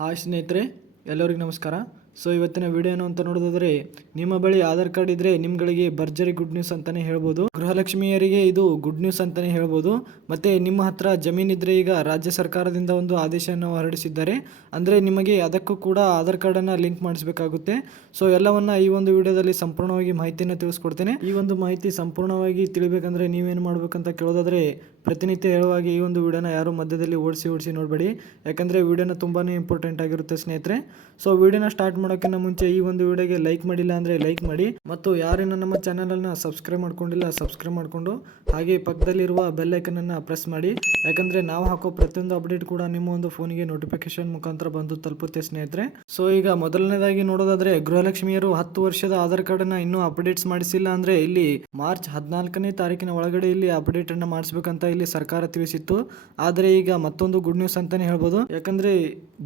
Hi ಸ್ನೇಹಿತರೆ, ಎಲ್ಲರಿಗೂ ನಮಸ್ಕಾರ. ಸೊ ಇವತ್ತಿನ ವಿಡಿಯೋ ಏನು ಅಂತ ನೋಡೋದಾದರೆ, ನಿಮ್ಮ ಬಳಿ ಆಧಾರ್ ಕಾರ್ಡ್ ಇದ್ದರೆ ನಿಮ್ಗಳಿಗೆ ಭರ್ಜರಿ ಗುಡ್ ನ್ಯೂಸ್ ಅಂತಲೇ ಹೇಳ್ಬೋದು. ಗೃಹಲಕ್ಷ್ಮಿಯರಿಗೆ ಇದು ಗುಡ್ ನ್ಯೂಸ್ ಅಂತಲೇ ಹೇಳ್ಬೋದು. ಮತ್ತು ನಿಮ್ಮ ಹತ್ರ ಜಮೀನಿದ್ರೆ ಈಗ ರಾಜ್ಯ ಸರ್ಕಾರದಿಂದ ಒಂದು ಆದೇಶವನ್ನು ಹೊರಡಿಸಿದ್ದಾರೆ. ಅಂದರೆ ನಿಮಗೆ ಅದಕ್ಕೂ ಕೂಡ ಆಧಾರ್ ಕಾರ್ಡನ್ನು ಲಿಂಕ್ ಮಾಡಿಸಬೇಕಾಗುತ್ತೆ. ಸೊ ಎಲ್ಲವನ್ನ ಈ ಒಂದು ವಿಡಿಯೋದಲ್ಲಿ ಸಂಪೂರ್ಣವಾಗಿ ಮಾಹಿತಿಯನ್ನು ತಿಳಿಸ್ಕೊಡ್ತೇನೆ. ಈ ಒಂದು ಮಾಹಿತಿ ಸಂಪೂರ್ಣವಾಗಿ ತಿಳಿಬೇಕಂದ್ರೆ ನೀವೇನು ಮಾಡ್ಬೇಕಂತ ಕೇಳೋದಾದರೆ, ಪ್ರತಿನಿತ್ಯ ಹೇಳುವಾಗಿ ಈ ಒಂದು ವಿಡಿಯೋನ ಯಾರು ಮಧ್ಯದಲ್ಲಿ ಓಡಿಸಿ ನೋಡಬೇಡಿ. ಯಾಕಂದರೆ ವಿಡಿಯೋನ ತುಂಬಾ ಇಂಪಾರ್ಟೆಂಟ್ ಆಗಿರುತ್ತೆ ಸ್ನೇಹಿತರೆ. ಸೊ ವಿಡಿಯೋನ ಸ್ಟಾರ್ಟ್ ಮಾಡೋಕ್ಕಿಂತ ಮುಂಚೆ ಈ ಒಂದು ವಿಡಿಯೋಗೆ ಲೈಕ್ ಮಾಡಿಲ್ಲ ಅಂದರೆ ಲೈಕ್ ಮಾಡಿ, ಮತ್ತು ಯಾರೇನು ನಮ್ಮ ಚಾನಲನ್ನು ಸಬ್ಸ್ಕ್ರೈಬ್ ಮಾಡ್ಕೊಂಡಿಲ್ಲ ಸಬ್ಸ್ಕ್ರೈಬ್ ಮಾಡಿಕೊಂಡು ಹಾಗೆ ಪಕ್ಕದಲ್ಲಿರುವ ಬೆಲ್ ಐಕನನ್ನು ಪ್ರೆಸ್ ಮಾಡಿ. ಯಾಕಂದರೆ ನಾವು ಹಾಕೋ ಪ್ರತಿಯೊಂದು ಅಪ್ಡೇಟ್ ಕೂಡ ನಿಮ್ಮ ಒಂದು ಫೋನಿಗೆ ನೋಟಿಫಿಕೇಶನ್ ಮುಖಾಂತರ ಬಂದು ತಲುಪುತ್ತೆ ಸ್ನೇಹಿತರೆ. ಸೊ ಈಗ ಮೊದಲನೇದಾಗಿ ನೋಡೋದಾದರೆ, ಗೃಹಲಕ್ಷ್ಮಿಯರು 10 ವರ್ಷದ ಆಧಾರ್ ಕಾರ್ಡನ್ನು ಇನ್ನೂ ಅಪ್ಡೇಟ್ಸ್ ಮಾಡಿಸಿಲ್ಲ ಅಂದರೆ ಇಲ್ಲಿ ಮಾರ್ಚ್ 14ನೇ ತಾರೀಕಿನ ಒಳಗಡೆ ಇಲ್ಲಿ ಅಪ್ಡೇಟ್ ಅನ್ನು ಮಾಡಿಸ್ಬೇಕಂತ ಇಲ್ಲಿ ಸರ್ಕಾರ ತಿಳಿಸಿತ್ತು. ಆದರೆ ಈಗ ಮತ್ತೊಂದು ಗುಡ್ ನ್ಯೂಸ್ ಅಂತಾನೆ ಹೇಳ್ಬೋದು. ಯಾಕಂದ್ರೆ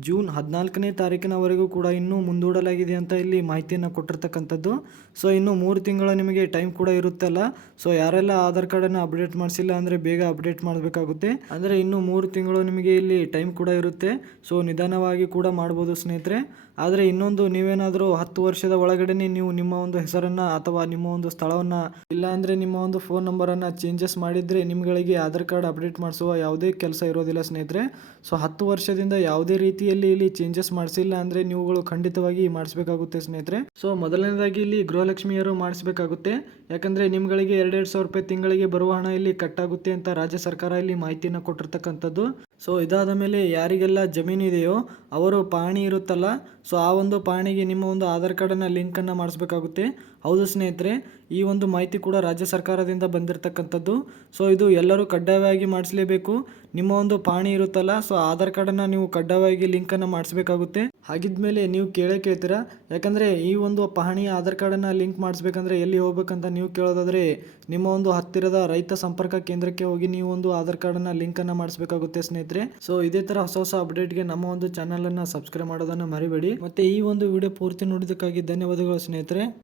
ಜೂನ್ 14ನೇ ತಾರೀಕಿನವರೆಗೂ ಕೂಡ ಇನ್ನೂ ಮುಂದೂಡಲಾಗಿದೆ ಅಂತ ಇಲ್ಲಿ ಮಾಹಿತಿಯನ್ನು ಕೊಟ್ಟಿರ್ತಕ್ಕಂಥದ್ದು. ಸೊ ಇನ್ನು 3 ತಿಂಗಳ ನಿಮಗೆ ಟೈಮ್ ಕೂಡ ಇರುತ್ತಲ್ಲ. ಸೊ ಯಾರೆಲ್ಲ ಆಧಾರ್ ಕಾರ್ಡನ್ನು ಅಪ್ಡೇಟ್ ಮಾಡಿಸಿಲ್ಲ ಅಂದರೆ ಬೇಗ ಅಪ್ಡೇಟ್ ಮಾಡಬೇಕಾಗುತ್ತೆ. ಅಂದರೆ ಇನ್ನು 3 ತಿಂಗಳು ನಿಮಗೆ ಇಲ್ಲಿ ಟೈಮ್ ಕೂಡ ಇರುತ್ತೆ. ಸೊ ನಿಧಾನವಾಗಿ ಕೂಡ ಮಾಡ್ಬೋದು ಸ್ನೇಹಿತರೆ. ಆದರೆ ಇನ್ನೊಂದು, ನೀವೇನಾದರೂ 10 ವರ್ಷದ ಒಳಗಡೆ ನೀವು ನಿಮ್ಮ ಒಂದು ಹೆಸರನ್ನು ಅಥವಾ ನಿಮ್ಮ ಒಂದು ಸ್ಥಳವನ್ನು ಇಲ್ಲ ಅಂದರೆ ನಿಮ್ಮ ಒಂದು ಫೋನ್ ನಂಬರನ್ನು ಚೇಂಜಸ್ ಮಾಡಿದರೆ ನಿಮ್ಗಳಿಗೆ ಆಧಾರ್ ಕಾರ್ಡ್ ಅಪ್ಡೇಟ್ ಮಾಡಿಸುವ ಯಾವುದೇ ಕೆಲಸ ಇರೋದಿಲ್ಲ ಸ್ನೇಹಿತರೆ. ಸೊ 10 ವರ್ಷದಿಂದ ಯಾವುದೇ ರೀತಿಯಲ್ಲಿ ಇಲ್ಲಿ ಚೇಂಜಸ್ ಮಾಡಿಸಿಲ್ಲ ಅಂದರೆ ನೀವುಗಳು ಖಂಡಿತವಾಗಿ ಮಾಡಿಸಬೇಕಾಗುತ್ತೆ ಸ್ನೇಹಿತರೆ. ಸೊ ಮೊದಲನೇದಾಗಿ ಇಲ್ಲಿ ಗೃಹಲಕ್ಷ್ಮಿಯರು ಮಾಡಿಸಬೇಕಾಗುತ್ತೆ. ಯಾಕಂದರೆ ನಿಮ್ಗಳಿಗೆ 2,000 ರೂಪಾಯಿ ತಿಂಗಳಿಗೆ ಬರುವ ಹಣ ಇಲ್ಲಿ ಕಟ್ಟಾಗುತ್ತೆ ಅಂತ ರಾಜ್ಯ ಸರ್ಕಾರ ಇಲ್ಲಿ ಮಾಹಿತಿಯನ್ನು ಕೊಟ್ಟಿರ್ತಕ್ಕಂಥದ್ದು. ಸೊ ಇದಾದ ಮೇಲೆ ಯಾರಿಗೆಲ್ಲ ಜಮೀನು ಇದೆಯೋ ಅವರು ಪಹಣಿ ಇರುತ್ತಲ್ಲ, ಸೊ ಆ ಒಂದು ಪಹಣಿಗೆ ನಿಮ್ಮ ಒಂದು ಆಧಾರ್ ಕಾರ್ಡನ್ನು ಲಿಂಕನ್ನು ಮಾಡಿಸ್ಬೇಕಾಗುತ್ತೆ. ಹೌದು ಸ್ನೇಹಿತರೆ, ಈ ಒಂದು ಮಾಹಿತಿ ಕೂಡ ರಾಜ್ಯ ಸರ್ಕಾರದಿಂದ ಬಂದಿರತಕ್ಕಂಥದ್ದು. ಸೊ ಇದು ಎಲ್ಲರೂ ಕಡ್ಡಾಯವಾಗಿ ಮಾಡಿಸಲೇಬೇಕು. ನಿಮ್ಮ ಒಂದು ಪಹಣಿ ಇರುತ್ತಲ್ಲ, ಸೊ ಆಧಾರ್ ಕಾರ್ಡನ್ನು ನೀವು ಕಡ್ಡಾಯವಾಗಿ ಲಿಂಕನ್ನು ಮಾಡಿಸ್ಬೇಕಾಗುತ್ತೆ. ಹಾಗಿದ್ಮೇಲೆ ನೀವು ಕೇಳ್ತೀರಾ, ಯಾಕಂದರೆ ಈ ಒಂದು ಪಹಣಿ ಆಧಾರ್ ಕಾರ್ಡನ್ನು ಲಿಂಕ್ ಮಾಡಿಸ್ಬೇಕಂದ್ರೆ ಎಲ್ಲಿ ಹೋಗ್ಬೇಕಂತ ನೀವು ಕೇಳೋದಾದರೆ, ನಿಮ್ಮ ಒಂದು ಹತ್ತಿರದ ರೈತ ಸಂಪರ್ಕ ಕೇಂದ್ರಕ್ಕೆ ಹೋಗಿ ನೀವು ಒಂದು ಆಧಾರ್ ಕಾರ್ಡನ್ನು ಲಿಂಕನ್ನು ಮಾಡಿಸ್ಬೇಕಾಗುತ್ತೆ ಸ್ನೇಹಿತರೆ. ಸೊ ಇದೇ ಥರ ಹೊಸ ಅಪ್ಡೇಟ್ಗೆ ನಮ್ಮ ಒಂದು ಚಾನಲನ್ನು ಸಬ್ಸ್ಕ್ರೈಬ್ ಮಾಡೋದನ್ನು ಮರಿಬೇಡಿ. ಮತ್ತು ಈ ಒಂದು ವಿಡಿಯೋ ಪೂರ್ತಿ ನೋಡಿದ್ದಕ್ಕಾಗಿ ಧನ್ಯವಾದಗಳು ಸ್ನೇಹಿತರೆ.